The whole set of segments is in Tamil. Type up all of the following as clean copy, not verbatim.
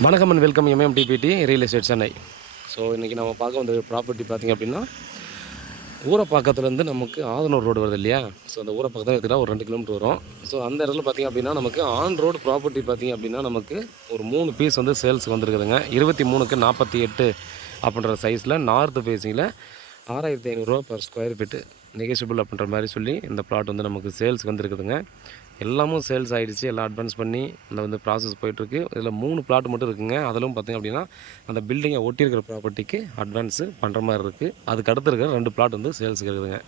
வணக்கம் and welcome MMTPT real estate Chennai. So இன்றைக்கி நம்ம பார்க்க வந்த ப்ராப்பர்ட்டி பார்த்திங்க அப்படின்னா ஊரப்பாக்கத்துலேருந்து நமக்கு ஆதனூர் ரோடு வருது இல்லையா. ஸோ அந்த ஊரப்பாக்கத்தில் எடுத்துக்கிட்டால் ஒரு 2 கிலோமீட்டர் வரும். ஸோ அந்த இடத்துல பார்த்திங்க அப்படின்னா நமக்கு ஆன் ரோடு ப்ராப்பர்ட்டி பார்த்திங்க அப்படின்னா நமக்கு ஒரு 3 பீஸ் வந்து சேல்ஸுக்கு வந்துருக்குதுங்க. 23க்கு 48 அப்படின்ற சைஸில் நார்த்து ஃபேஸிங்கில் 6500 பர் ஸ்கொயர் ஃபீட்டு நெகோஷியபிள் அப்படின்ற மாதிரி சொல்லி இந்த ப்ளாட் வந்து நமக்கு சேல்ஸுக்கு வந்துருக்குதுங்க. எல்லாமும் சேல்ஸ் ஆகிடுச்சு, எல்லாம் அட்வான்ஸ் பண்ணி இந்த வந்து ப்ராசஸ் போயிட்டுருக்கு. இதில் 3 பிளாட் மட்டும் இருக்குதுங்க. அதிலும் பார்த்திங்க அப்படின்னா அந்த பில்டிங்கை ஒட்டி இருக்கிற ப்ராப்பர்ட்டிக்கு அட்வான்ஸு பண்ணுற மாதிரி இருக்குது. அதுக்கு அடுத்து இருக்கிற 2 பிளாட் வந்து சேல்ஸுக்கு இருக்குதுங்க.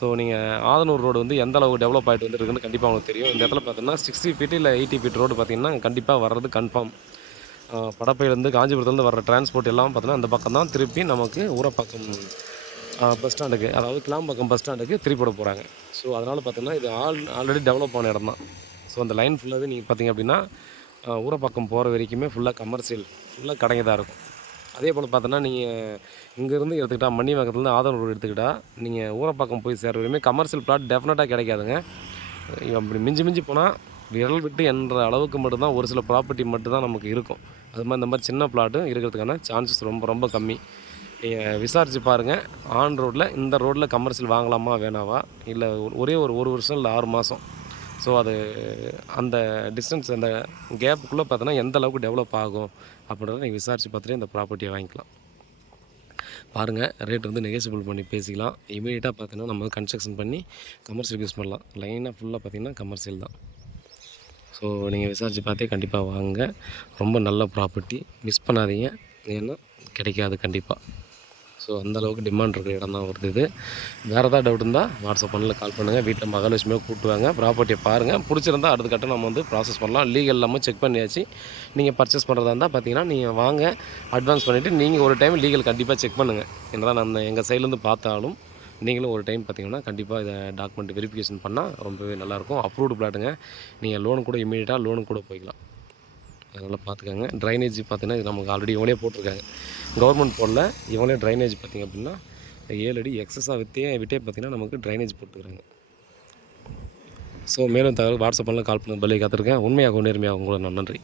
ஸோ நீங்கள் ஆதனூர் ரோடு வந்து எந்த அளவுக்கு டெவலப் ஆகிட்டு வந்துருக்குன்னு கண்டிப்பாக உங்களுக்கு தெரியும். இந்த இடத்துல பார்த்தீங்கன்னா 60 ஃபீட் இல்லை 80 ஃபீட் ரோடு பார்த்திங்கன்னா கண்டிப்பாக வர்றது கன்ஃபார்ம். படப்பையிலேருந்து காஞ்சிபுரத்துலேருந்து வர்ற டிரான்ஸ்போர்ட் எல்லாம் பார்த்தீங்கன்னா அந்த பக்கம் தான் திருப்பி நமக்கு ஊரப்பாக்கம் பஸ் ஸ்டாண்டுக்கு, அதாவது கிளாம்பாக்கம் பஸ் ஸ்டாண்டுக்கு திருப்பி போகிறாங்க. ஸோ அதனால் பார்த்தீங்கன்னா இது ஆல்ரெடி டெவலப் ஆன இடம் தான். ஸோ அந்த லைன் ஃபுல்லாகவே நீங்கள் பார்த்திங்க அப்படின்னா ஊரப்பாக்கம் போகிற வரைக்குமே ஃபுல்லாக கமர்ஷியல், ஃபுல்லாக கடைங்க தான் இருக்கும். அதே போல் பார்த்தோன்னா நீங்கள் இங்கேருந்து எடுத்துக்கிட்டால் மணிவாக்கத்துலேருந்து ஆதனூர் ரோடு எடுத்துக்கிட்டால் நீங்கள் ஊரப்பாக்கம் போய் சேர வரையுமே கமர்ஷியல் பிளாட் டெஃபினட்டாக கிடைக்காதுங்க. அப்படி மிஞ்சி போனால் விரல் விட்டு என்ற அளவுக்கு மட்டும்தான் ஒரு சில ப்ராப்பர்ட்டி மட்டும்தான் நமக்கு இருக்கும். அது மாதிரி இந்த மாதிரி சின்ன பிளாட்டும் இருக்கிறதுக்கான சான்சஸ் ரொம்ப கம்மி. நீங்கள் விசாரித்து பாருங்கள். ஆன் ரோட்டில் இந்த ரோட்டில் கமர்ஷியல் வாங்கலாமா வேணாவா, இல்லை ஒரே ஒரு வருஷம் இல்லை 6 மாதம். ஸோ அது அந்த டிஸ்டன்ஸ், அந்த கேப்புக்குள்ளே பார்த்தோன்னா எந்த அளவுக்கு டெவலப் ஆகும் அப்படின்றத நீங்கள் விசாரித்து பார்த்துட்டு இந்த ப்ராப்பர்ட்டியை வாங்கிக்கலாம். பாருங்கள், ரேட் வந்து நெகோஷியபிள் பண்ணி பேசிக்கலாம். இமீடியட்டாக பார்த்தீங்கன்னா நம்ம கன்ஸ்ட்ரக்ஷன் பண்ணி கமர்ஷியல் யூஸ் பண்ணலாம். லைனாக ஃபுல்லாக பார்த்திங்கன்னா கமர்ஷியல் தான். ஸோ நீங்கள் விசாரித்து பார்த்தே கண்டிப்பாக வாங்க. ரொம்ப நல்ல ப்ராப்பர்ட்டி, மிஸ் பண்ணாதீங்க. ஏன்னா கிடைக்காது கண்டிப்பாக. ஸோ அந்தளவுக்கு டிமாண்ட் இருக்கிற இடம் தான் வருது இது. வேறு ஏதாவது டவுட் இருந்தால் வாட்ஸ்அப் பண்ணல கால் பண்ணுங்கள். வீட்டில் மகாலட்சுமியாக கூப்பிட்டுவாங்க. ப்ராப்பர்ட்டியை பாருங்கள், பிடிச்சிருந்தால் அடுத்த கட்டம் நம்ம வந்து ப்ராசஸ் பண்ணலாம். லீகல் எல்லாமே செக் பண்ணியாச்சு. நீங்கள் பர்ச்சேஸ் பண்ணுறதா இருந்தால் பார்த்தீங்கன்னா நீங்கள் வாங்க, அட்வான்ஸ் பண்ணிவிட்டு நீங்கள் ஒரு டைம் லீகல் கண்டிப்பாக செக் பண்ணுங்கள். என்னதான் நம்ம எங்கள் சைட்லேருந்து பார்த்தாலும் நீங்களும் ஒரு டைம் பார்த்தீங்கன்னா கண்டிப்பாக இதை டாக்குமெண்ட் வெரிஃபிகேஷன் பண்ணால் ரொம்பவே நல்லாயிருக்கும். அப்ரூவ்டு பிளாட்டுங்க. நீங்கள் லோனு கூட இமீடியட்டாக லோனு கூட போய்க்கலாம். அதனால் பார்த்துக்கோங்க. ட்ரைனேஜ் பார்த்தீங்கன்னா இது நமக்கு ஆல்ரெடி இவங்களே போட்டிருக்காங்க. கவர்மெண்ட் போடல, இவங்களே ட்ரைனேஜ் பார்த்திங்க அப்படின்னா 7 அடி எக்ஸஸாக விட்டே பார்த்திங்கன்னா நமக்கு ட்ரைனேஜ் போட்டுக்கிறாங்க. ஸோ மேலும் தகவல் வாட்ஸ்அப்பில் கால் பண்ண பதிலை காத்திருக்கேன். உண்மையாக நேர்மையாக உங்களை நான் நன்றி.